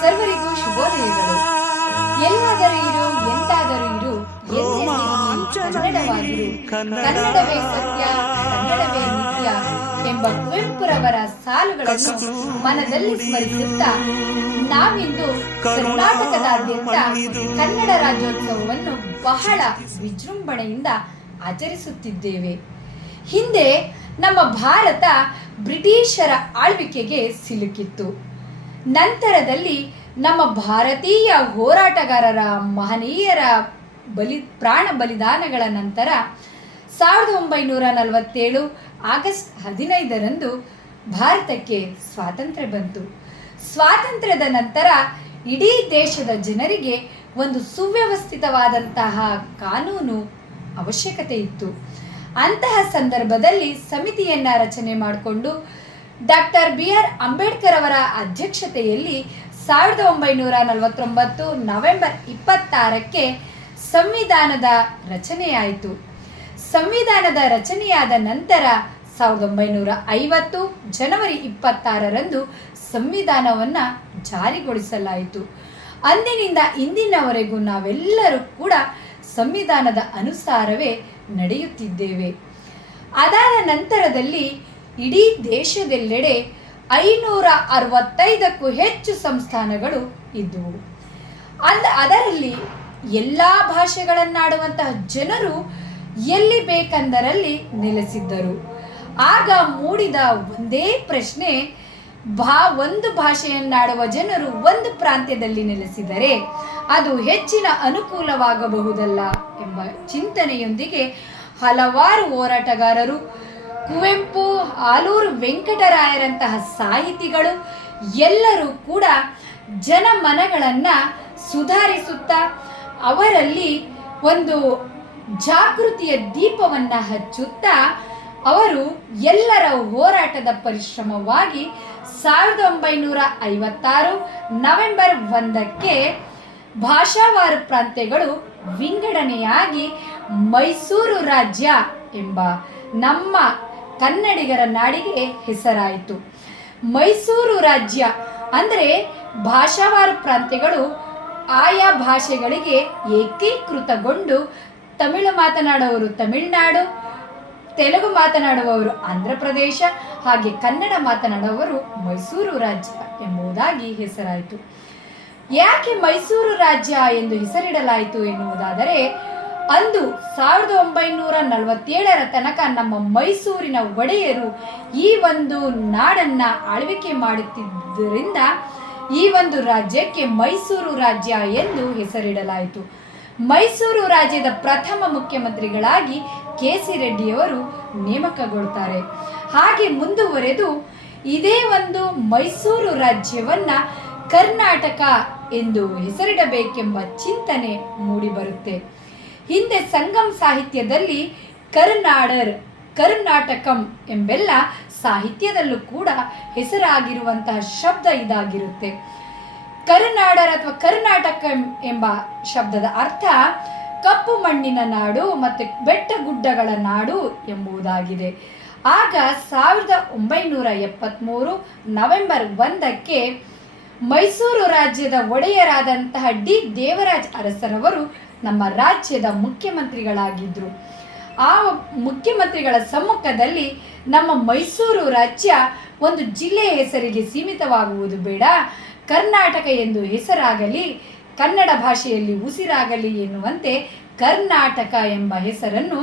ಸರ್ವರಿಗೂ ಶುಭೋದಯಗಳು. ಎಲ್ಲಾದರೂ ಇರು, ಎಂತಾದರೂ ಇರು, ಕನ್ನಡವಾಗಿರು, ಕನ್ನಡವೇ ಸತ್ಯ, ಕನ್ನಡವೇ ನಿತ್ಯ ಎಂಬ ಕುವೆಂಪುರವರ ಸಾಲುಗಳನ್ನು ಮನದಲ್ಲಿ ಸ್ಮರಿಸುತ್ತಾ ನಾವಿಂದು ಕರ್ನಾಟಕದಾದ್ಯಂತ ಕನ್ನಡ ರಾಜ್ಯೋತ್ಸವವನ್ನು ಬಹಳ ವಿಜೃಂಭಣೆಯಿಂದ ಆಚರಿಸುತ್ತಿದ್ದೇವೆ. ಹಿಂದೆ ನಮ್ಮ ಭಾರತ ಬ್ರಿಟಿಷರ ಆಳ್ವಿಕೆಗೆ ಸಿಲುಕಿತ್ತು. ನಂತರದಲ್ಲಿ ನಮ್ಮ ಭಾರತೀಯ ಹೋರಾಟಗಾರರ ಮಹನೀಯರ ಪ್ರಾಣ ಬಲಿದಾನಗಳ ನಂತರ 1947 ಆಗಸ್ಟ್ 15ರಂದು ಭಾರತಕ್ಕೆ ಸ್ವಾತಂತ್ರ್ಯ ಬಂತು. ಸ್ವಾತಂತ್ರ್ಯದ ನಂತರ ಇಡೀ ದೇಶದ ಜನರಿಗೆ ಒಂದು ಸುವ್ಯವಸ್ಥಿತವಾದಂತಹ ಕಾನೂನು ಅವಶ್ಯಕತೆ ಇತ್ತು. ಅಂತಹ ಸಂದರ್ಭದಲ್ಲಿ ಸಮಿತಿಯನ್ನು ರಚನೆ ಮಾಡಿಕೊಂಡು ಡಾಕ್ಟರ್ BR ಅಂಬೇಡ್ಕರ್ ಅವರ ಅಧ್ಯಕ್ಷತೆಯಲ್ಲಿ 1949 ನವೆಂಬರ್ 26ಕ್ಕೆ ಸಂವಿಧಾನದ ರಚನೆಯಾಯಿತು. ಸಂವಿಧಾನದ ರಚನೆಯಾದ ನಂತರ 1950 ಜನವರಿ 26ರಂದು ಸಂವಿಧಾನವನ್ನು ಜಾರಿಗೊಳಿಸಲಾಯಿತು. ಅಂದಿನಿಂದ ಇಂದಿನವರೆಗೂ ನಾವೆಲ್ಲರೂ ಕೂಡ ಸಂವಿಧಾನದ ಅನುಸಾರವೇ ನಡೆಯುತ್ತಿದ್ದೇವೆ. ಅದಾದ ನಂತರದಲ್ಲಿ ಇಡೀ ದೇಶದೆಲ್ಲೆಡೆ 565ಕ್ಕೂ ಹೆಚ್ಚು ಸಂಸ್ಥಾನಗಳು ಇದ್ದವು. ಅದರಲ್ಲಿ ಎಲ್ಲ ಭಾಷೆಗಳನ್ನಾಡುವಂತಹ ಜನರು ಎಲ್ಲಿ ಬೇಕೆಂದರಲ್ಲಿ ನೆಲೆಸಿದ್ದರು. ಆಗ ಮೂಡಿದ ಒಂದೇ ಪ್ರಶ್ನೆ, ಒಂದು ಭಾಷೆಯನ್ನಾಡುವ ಜನರು ಒಂದು ಪ್ರಾಂತ್ಯದಲ್ಲಿ ನೆಲೆಸಿದರೆ ಅದು ಹೆಚ್ಚಿನ ಅನುಕೂಲವಾಗಬಹುದಲ್ಲ ಎಂಬ ಚಿಂತನೆಯೊಂದಿಗೆ ಹಲವಾರು ಹೋರಾಟಗಾರರು, ಕುವೆಂಪು, ಆಲೂರು ವೆಂಕಟರಾಯರಂತಹ ಸಾಹಿತಿಗಳು ಎಲ್ಲರೂ ಕೂಡ ಜನಮನಗಳನ್ನು ಸುಧಾರಿಸುತ್ತಾ ಅವರಲ್ಲಿ ಒಂದು ಜಾಗೃತಿಯ ದೀಪವನ್ನು ಹಚ್ಚುತ್ತಾ ಅವರು ಎಲ್ಲರ ಹೋರಾಟದ ಪರಿಶ್ರಮವಾಗಿ 1956 ನವೆಂಬರ್ 1ಕ್ಕೆ ಭಾಷಾವಾರು ಪ್ರಾಂತ್ಯಗಳು ವಿಂಗಡಣೆಯಾಗಿ ಮೈಸೂರು ರಾಜ್ಯ ಎಂಬ ನಮ್ಮ ಕನ್ನಡಿಗರ ನಾಡಿಗೆ ಹೆಸರಾಯಿತು. ಮೈಸೂರು ರಾಜ್ಯ ಅಂದರೆ ಭಾಷಾವಾರು ಪ್ರಾಂತ್ಯಗಳು ಆಯಾ ಭಾಷೆಗಳಿಗೆ ಏಕೀಕೃತಗೊಂಡು ತಮಿಳು ಮಾತನಾಡುವವರು ತಮಿಳುನಾಡು, ತೆಲುಗು ಮಾತನಾಡುವವರು ಆಂಧ್ರ ಪ್ರದೇಶ, ಹಾಗೆ ಕನ್ನಡ ಮಾತನಾಡುವವರು ಮೈಸೂರು ರಾಜ್ಯ ಎಂಬುದಾಗಿ ಹೆಸರಾಯಿತು. ಯಾಕೆ ಮೈಸೂರು ರಾಜ್ಯ ಎಂದು ಹೆಸರಿಡಲಾಯಿತು ಎನ್ನುವುದಾದರೆ, ಅಂದು 1947ರ ತನಕ ನಮ್ಮ ಮೈಸೂರಿನ ಒಡೆಯರು ಈ ಒಂದು ನಾಡನ್ನ ಆಳ್ವಿಕೆ ಮಾಡುತ್ತಿದ್ದರಿಂದ ಈ ಒಂದು ರಾಜ್ಯಕ್ಕೆ ಮೈಸೂರು ರಾಜ್ಯ ಎಂದು ಹೆಸರಿಡಲಾಯಿತು. ಮೈಸೂರು ರಾಜ್ಯದ ಪ್ರಥಮ ಮುಖ್ಯಮಂತ್ರಿಗಳಾಗಿ KC ರೆಡ್ಡಿಯವರು ನೇಮಕಗೊಳ್ತಾರೆ. ಹಾಗೆ ಮುಂದುವರೆದು ಇದೇ ಒಂದು ಮೈಸೂರು ರಾಜ್ಯವನ್ನ ಕರ್ನಾಟಕ ಎಂದು ಹೆಸರಿಡಬೇಕೆಂಬ ಚಿಂತನೆ ಮೂಡಿಬರುತ್ತೆ. ಹಿಂದೆ ಸಂಗಮ್ ಸಾಹಿತ್ಯದಲ್ಲಿ ಕರ್ನಾಡರ್, ಕರ್ನಾಟಕಂ ಎಂಬೆಲ್ಲ ಸಾಹಿತ್ಯದಲ್ಲೂ ಕೂಡ ಹೆಸರಾಗಿರುವಂತಹ ಶಬ್ದ ಇದಾಗಿರುತ್ತೆ. ಕರ್ನಾಡರ್ ಅಥವಾ ಕರ್ನಾಟಕ ಎಂಬ ಶಬ್ದದ ಅರ್ಥ ಕಪ್ಪು ಮಣ್ಣಿನ ನಾಡು ಮತ್ತು ಬೆಟ್ಟ ಗುಡ್ಡಗಳ ನಾಡು ಎಂಬುದಾಗಿದೆ. ಆಗ 1973 ನವೆಂಬರ್ 1ಕ್ಕೆ ಮೈಸೂರು ರಾಜ್ಯದ ಒಡೆಯರಾದಂತಹ D. ದೇವರಾಜ ಅರಸರವರು ನಮ್ಮ ರಾಜ್ಯದ ಮುಖ್ಯಮಂತ್ರಿಗಳಾಗಿದ್ದರು. ಆ ಮುಖ್ಯಮಂತ್ರಿಗಳ ಸಮ್ಮುಖದಲ್ಲಿ ನಮ್ಮ ಮೈಸೂರು ರಾಜ್ಯ ಒಂದು ಜಿಲ್ಲೆಯ ಹೆಸರಿಗೆ ಸೀಮಿತವಾಗುವುದು ಬೇಡ, ಕರ್ನಾಟಕ ಎಂದು ಹೆಸರಾಗಲಿ, ಕನ್ನಡ ಭಾಷೆಯಲ್ಲಿ ಉಸಿರಾಗಲಿ ಎನ್ನುವಂತೆ ಕರ್ನಾಟಕ ಎಂಬ ಹೆಸರನ್ನು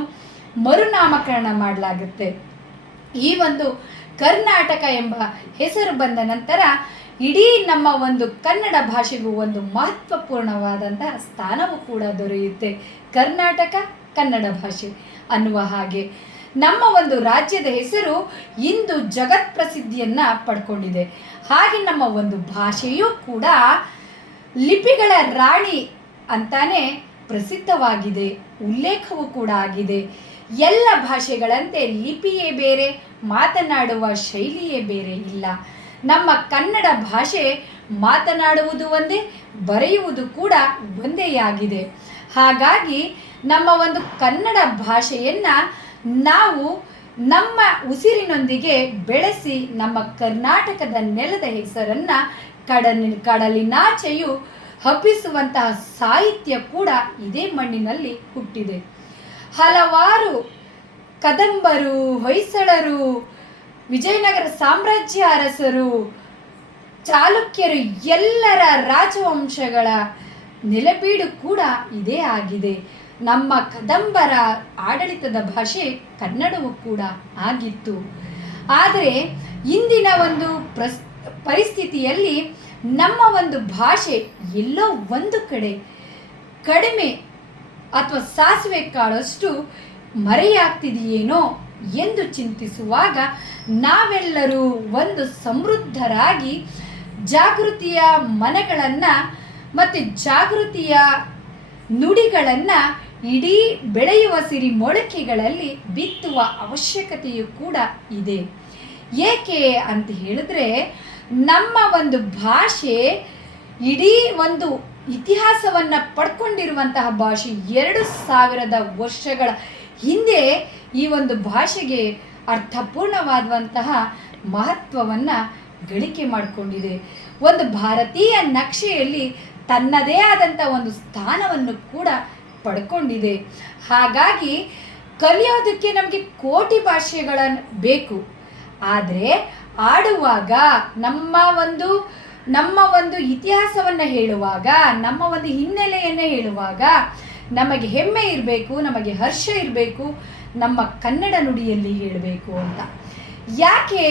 ಮರುನಾಮಕರಣ ಮಾಡಲಾಗುತ್ತೆ. ಈ ಒಂದು ಕರ್ನಾಟಕ ಎಂಬ ಹೆಸರು ಬಂದ ನಂತರ ಇಡೀ ನಮ್ಮ ಒಂದು ಕನ್ನಡ ಭಾಷೆಗೂ ಒಂದು ಮಹತ್ವಪೂರ್ಣವಾದಂತಹ ಸ್ಥಾನವೂ ಕೂಡ ದೊರೆಯುತ್ತೆ. ಕರ್ನಾಟಕ ಕನ್ನಡ ಭಾಷೆ ಅನ್ನುವ ಹಾಗೆ ನಮ್ಮ ಒಂದು ರಾಜ್ಯದ ಹೆಸರು ಇಂದು ಜಗತ್ ಪ್ರಸಿದ್ಧಿಯನ್ನ ಪಡ್ಕೊಂಡಿದೆ. ಹಾಗೆ ನಮ್ಮ ಒಂದು ಭಾಷೆಯೂ ಕೂಡ ಲಿಪಿಗಳ ರಾಣಿ ಅಂತಾನೆ ಪ್ರಸಿದ್ಧವಾಗಿದೆ, ಉಲ್ಲೇಖವೂ ಕೂಡ ಆಗಿದೆ. ಎಲ್ಲ ಭಾಷೆಗಳಂತೆ ಲಿಪಿಯೇ ಬೇರೆ, ಮಾತನಾಡುವ ಶೈಲಿಯೇ ಬೇರೆ ಇಲ್ಲ. ನಮ್ಮ ಕನ್ನಡ ಭಾಷೆ ಮಾತನಾಡುವುದು ಒಂದೇ, ಬರೆಯುವುದು ಕೂಡ ಒಂದೇ ಆಗಿದೆ. ಹಾಗಾಗಿ ನಮ್ಮ ಒಂದು ಕನ್ನಡ ಭಾಷೆಯನ್ನು ನಾವು ನಮ್ಮ ಉಸಿರಿನೊಂದಿಗೆ ಬೆಳೆಸಿ ನಮ್ಮ ಕರ್ನಾಟಕದ ನೆಲದ ಹೆಸರನ್ನು ಕಡಲಿನಾಚೆಯು ಹಬ್ಬಿಸುವಂತಹ ಸಾಹಿತ್ಯ ಕೂಡ ಇದೇ ಮಣ್ಣಿನಲ್ಲಿ ಹುಟ್ಟಿದೆ. ಹಲವಾರು ಕದಂಬರು, ಹೊಯ್ಸಳರು, ವಿಜಯನಗರ ಸಾಮ್ರಾಜ್ಯ ಅರಸರು, ಚಾಲುಕ್ಯರು ಎಲ್ಲರ ರಾಜವಂಶಗಳ ನೆಲೆಬೀಡು ಕೂಡ ಇದೇ ಆಗಿದೆ. ನಮ್ಮ ಕದಂಬರ ಆಡಳಿತದ ಭಾಷೆ ಕನ್ನಡವೂ ಕೂಡ ಆಗಿತ್ತು. ಆದರೆ ಇಂದಿನ ಒಂದು ಪರಿಸ್ಥಿತಿಯಲ್ಲಿ ನಮ್ಮ ಒಂದು ಭಾಷೆ ಎಲ್ಲೋ ಒಂದು ಕಡೆ ಕಡಿಮೆ ಅಥವಾ ಸಾಸಿವೆ ಕಾಳಷ್ಟು ಮರೆಯಾಗ್ತಿದೆಯೇನೋ ಎಂದು ಚಿಂತಿಸುವಾಗ ನಾವೆಲ್ಲರೂ ಒಂದು ಸಮೃದ್ಧರಾಗಿ ಜಾಗೃತಿಯ ಮನಗಳನ್ನು ಮತ್ತು ಜಾಗೃತಿಯ ನುಡಿಗಳನ್ನು ಇಡೀ ಬೆಳೆಯುವ ಸಿರಿ ಮೊಳಕೆಗಳಲ್ಲಿ ಬಿತ್ತುವ ಅವಶ್ಯಕತೆಯೂ ಕೂಡ ಇದೆ. ಏಕೆ ಅಂತ ಹೇಳಿದ್ರೆ, ನಮ್ಮ ಒಂದು ಭಾಷೆ ಇಡೀ ಒಂದು ಇತಿಹಾಸವನ್ನು ಪಡ್ಕೊಂಡಿರುವಂತಹ ಭಾಷೆ. 2000 ವರ್ಷಗಳ ಹಿಂದೆ ಈ ಒಂದು ಭಾಷೆಗೆ ಅರ್ಥಪೂರ್ಣವಾದಂತಹ ಮಹತ್ವವನ್ನು ಗಳಿಕೆ ಮಾಡಿಕೊಂಡಿದೆ. ಒಂದು ಭಾರತೀಯ ನಕ್ಷೆಯಲ್ಲಿ ತನ್ನದೇ ಆದಂಥ ಒಂದು ಸ್ಥಾನವನ್ನು ಕೂಡ ಪಡ್ಕೊಂಡಿದೆ. ಹಾಗಾಗಿ ಕಲಿಯೋದಕ್ಕೆ ನಮಗೆ ಕೋಟಿ ಭಾಷೆಗಳನ್ನು ಬೇಕು. ಆದರೆ ಆಡುವಾಗ ನಮ್ಮ ಒಂದು ಇತಿಹಾಸವನ್ನು ಹೇಳುವಾಗ, ನಮ್ಮ ಒಂದು ಹಿನ್ನೆಲೆಯನ್ನು ಹೇಳುವಾಗ ನಮಗೆ ಹೆಮ್ಮೆ ಇರಬೇಕು, ನಮಗೆ ಹರ್ಷ ಇರಬೇಕು, ನಮ್ಮ ಕನ್ನಡ ನುಡಿಯಲ್ಲಿ ಹೇಳಬೇಕು ಅಂತ. ಯಾಕೆ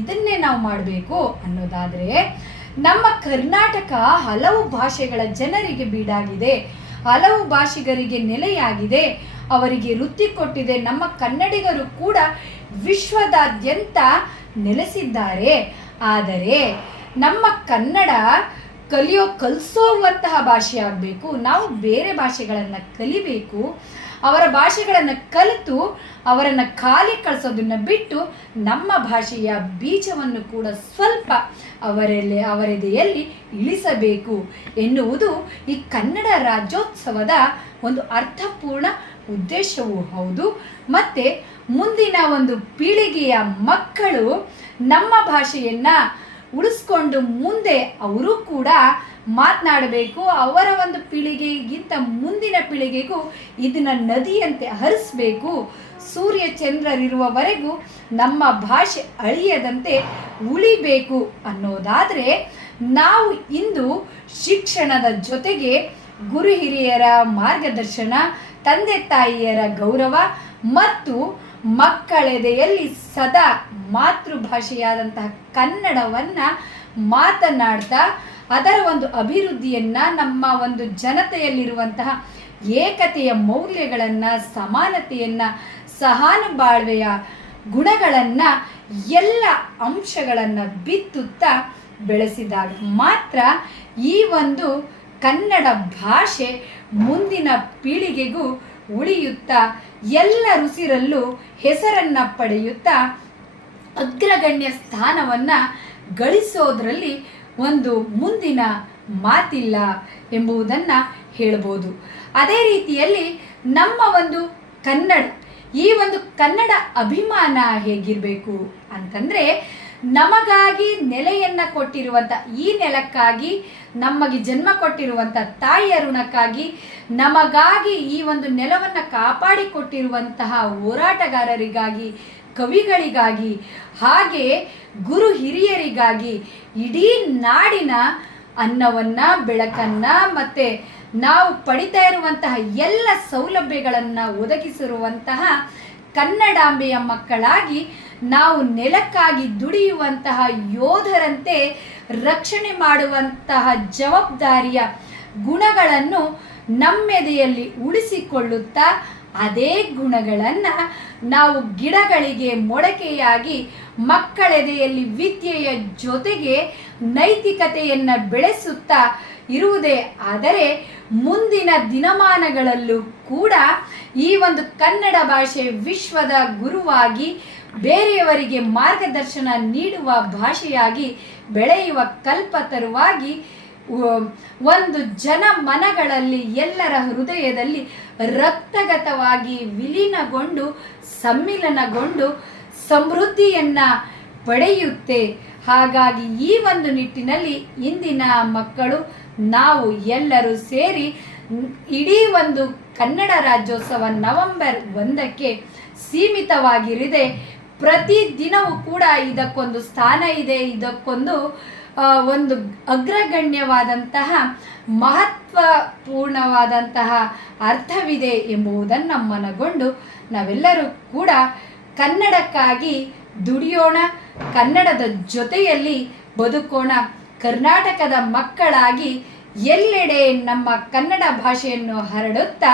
ಇದನ್ನೇ ನಾವು ಮಾಡಬೇಕು ಅನ್ನೋದಾದರೆ, ನಮ್ಮ ಕರ್ನಾಟಕ ಹಲವು ಭಾಷೆಗಳ ಜನರಿಗೆ ಬೀಡಾಗಿದೆ, ಹಲವು ಭಾಷಿಗರಿಗೆ ನೆಲೆಯಾಗಿದೆ, ಅವರಿಗೆ ವೃತ್ತಿ ಕೊಟ್ಟಿದೆ. ನಮ್ಮ ಕನ್ನಡಿಗರು ಕೂಡ ವಿಶ್ವದಾದ್ಯಂತ ನೆಲೆಸಿದ್ದಾರೆ. ಆದರೆ ನಮ್ಮ ಕನ್ನಡ ಕಲಿಸುವಂತಹ ಭಾಷೆ ಆಗಬೇಕು. ನಾವು ಬೇರೆ ಭಾಷೆಗಳನ್ನು ಕಲಿಬೇಕು. ಅವರ ಭಾಷೆಗಳನ್ನು ಕಲಿತು ಅವರನ್ನು ಖಾಲಿ ಕಳಿಸೋದನ್ನು ಬಿಟ್ಟು ನಮ್ಮ ಭಾಷೆಯ ಬೀಜವನ್ನು ಕೂಡ ಸ್ವಲ್ಪ ಅವರೆದೆಯಲ್ಲಿ ಇಳಿಸಬೇಕು ಎನ್ನುವುದು ಈ ಕನ್ನಡ ರಾಜ್ಯೋತ್ಸವದ ಒಂದು ಅರ್ಥಪೂರ್ಣ ಉದ್ದೇಶವೂ ಹೌದು. ಮತ್ತು ಮುಂದಿನ ಒಂದು ಪೀಳಿಗೆಯ ಮಕ್ಕಳು ನಮ್ಮ ಭಾಷೆಯನ್ನು ಉಳಿಸ್ಕೊಂಡು ಮುಂದೆ ಅವರು ಕೂಡ ಮಾತನಾಡಬೇಕು. ಅವರ ಒಂದು ಪೀಳಿಗೆಗಿಂತ ಮುಂದಿನ ಪೀಳಿಗೆಗೂ ಇದನ್ನು ನದಿಯಂತೆ ಹರಿಸಬೇಕು. ಸೂರ್ಯ ಚಂದ್ರರಿರುವವರೆಗೂ ನಮ್ಮ ಭಾಷೆ ಅಳಿಯದಂತೆ ಉಳಿಬೇಕು ಅನ್ನೋದಾದರೆ, ನಾವು ಇಂದು ಶಿಕ್ಷಣದ ಜೊತೆಗೆ ಗುರು ಹಿರಿಯರ ಮಾರ್ಗದರ್ಶನ, ತಂದೆ ತಾಯಿಯರ ಗೌರವ ಮತ್ತು ಮಕ್ಕಳೆದೆಯಲ್ಲಿ ಸದಾ ಮಾತೃಭಾಷೆಯಾದಂತಹ ಕನ್ನಡವನ್ನು ಮಾತನಾಡ್ತಾ ಅದರ ಒಂದು ಅಭಿವೃದ್ಧಿಯನ್ನು, ನಮ್ಮ ಒಂದು ಜನತೆಯಲ್ಲಿರುವಂತಹ ಏಕತೆಯ ಮೌಲ್ಯಗಳನ್ನು, ಸಮಾನತೆಯನ್ನು, ಸಹಾನುಭಾಳ್ವೆಯ ಗುಣಗಳನ್ನು, ಎಲ್ಲ ಅಂಶಗಳನ್ನು ಬಿತ್ತುತ್ತಾ ಬೆಳೆಸಿದಾಗ ಮಾತ್ರ ಈ ಒಂದು ಕನ್ನಡ ಭಾಷೆ ಮುಂದಿನ ಪೀಳಿಗೆಗೂ ಉಳಿಯುತ್ತಾ ಎಲ್ಲ ರುಸಿರಲ್ಲೂ ಹೆಸರನ್ನು ಪಡೆಯುತ್ತಾ ಅಗ್ರಗಣ್ಯ ಸ್ಥಾನವನ್ನು ಗಳಿಸೋದ್ರಲ್ಲಿ ಒಂದು ಮುಂದಿನ ಮಾತಿಲ್ಲ ಎಂಬುದನ್ನು ಹೇಳ್ಬೋದು. ಅದೇ ರೀತಿಯಲ್ಲಿ ನಮ್ಮ ಒಂದು ಕನ್ನಡ, ಈ ಒಂದು ಕನ್ನಡ ಅಭಿಮಾನ ಹೇಗಿರಬೇಕು ಅಂತಂದರೆ, ನಮಗಾಗಿ ನೆಲೆಯನ್ನು ಕೊಟ್ಟಿರುವಂಥ ಈ ನೆಲಕ್ಕಾಗಿ, ನಮಗೆ ಜನ್ಮ ಕೊಟ್ಟಿರುವಂಥ ತಾಯಿಯ ಋಣಕ್ಕಾಗಿ, ನಮಗಾಗಿ ಈ ಒಂದು ನೆಲವನ್ನು ಕಾಪಾಡಿಕೊಟ್ಟಿರುವಂತಹ ಹೋರಾಟಗಾರರಿಗಾಗಿ, ಕವಿಗಳಿಗಾಗಿ, ಹಾಗೆ ಗುರು ಹಿರಿಯರಿಗಾಗಿ, ಇಡೀ ನಾಡಿನ ಅನ್ನವನ್ನು, ಬೆಳಕನ್ನು ಮತ್ತು ನಾವು ಪಡಿತಾ ಇರುವಂತಹ ಎಲ್ಲ ಸೌಲಭ್ಯಗಳನ್ನು ಒದಗಿಸಿರುವಂತಹ ಕನ್ನಡಾಂಬೆಯ ಮಕ್ಕಳಾಗಿ ನಾವು ನೆಲಕ್ಕಾಗಿ ದುಡಿಯುವಂತಹ ಯೋಧರಂತೆ ರಕ್ಷಣೆ ಮಾಡುವಂತಹ ಜವಾಬ್ದಾರಿಯ ಗುಣಗಳನ್ನು ನಮ್ಮೆದೆಯಲ್ಲಿ ಉಳಿಸಿಕೊಳ್ಳುತ್ತಾ, ಅದೇ ಗುಣಗಳನ್ನು ನಾವು ಗಿಡಗಳಿಗೆ ಮೊಳಕೆಯಾಗಿ ಮಕ್ಕಳೆದೆಯಲ್ಲಿ ವಿದ್ಯೆಯ ಜೊತೆಗೆ ನೈತಿಕತೆಯನ್ನು ಬೆಳೆಸುತ್ತಾ ಇರುವುದೇ ಆದರೆ ಮುಂದಿನ ದಿನಮಾನಗಳಲ್ಲೂ ಕೂಡ ಈ ಒಂದು ಕನ್ನಡ ಭಾಷೆ ವಿಶ್ವದ ಗುರುವಾಗಿ, ಬೇರೆಯವರಿಗೆ ಮಾರ್ಗದರ್ಶನ ನೀಡುವ ಭಾಷೆಯಾಗಿ ಬೆಳೆಯುವ ಕಲ್ಪತರುವಾಗಿ ಒಂದು ಜನಮನಗಳಲ್ಲಿ, ಎಲ್ಲರ ಹೃದಯದಲ್ಲಿ ರಕ್ತಗತವಾಗಿ ವಿಲೀನಗೊಂಡು ಸಮ್ಮಿಲನಗೊಂಡು ಸಮೃದ್ಧಿಯನ್ನು ಪಡೆಯುತ್ತೆ. ಹಾಗಾಗಿ ಈ ಒಂದು ನಿಟ್ಟಿನಲ್ಲಿ ಇಂದಿನ ಮಕ್ಕಳು ನಾವು ಎಲ್ಲರೂ ಸೇರಿ ಇಡೀ ಒಂದು ಕನ್ನಡ ರಾಜ್ಯೋತ್ಸವ ನವೆಂಬರ್ 1ಕ್ಕೆ ಸೀಮಿತವಾಗಿರದೆ ಪ್ರತಿ ದಿನವೂ ಕೂಡ ಇದಕ್ಕೊಂದು ಸ್ಥಾನ ಇದೆ, ಇದಕ್ಕೊಂದು ಒಂದು ಅಗ್ರಗಣ್ಯವಾದಂತಹ ಮಹತ್ವಪೂರ್ಣವಾದಂತಹ ಅರ್ಥವಿದೆ ಎಂಬುದನ್ನು ಮನಗೊಂಡು ನಾವೆಲ್ಲರೂ ಕೂಡ ಕನ್ನಡಕ್ಕಾಗಿ ದುಡಿಯೋಣ, ಕನ್ನಡದ ಜೊತೆಯಲ್ಲಿ ಬದುಕೋಣ, ಕರ್ನಾಟಕದ ಮಕ್ಕಳಾಗಿ ಎಲ್ಲೆಡೆ ನಮ್ಮ ಕನ್ನಡ ಭಾಷೆಯನ್ನು ಹರಡುತ್ತಾ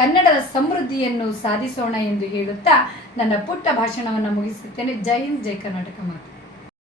ಕನ್ನಡದ ಸಮೃದ್ಧಿಯನ್ನು ಸಾಧಿಸೋಣ ಎಂದು ಹೇಳುತ್ತಾ ನನ್ನ ಪುಟ್ಟ ಭಾಷಣವನ್ನು ಮುಗಿಸುತ್ತೇನೆ. ಜೈ ಹಿಂದ್, ಜೈ ಕರ್ನಾಟಕ ಮಾತು.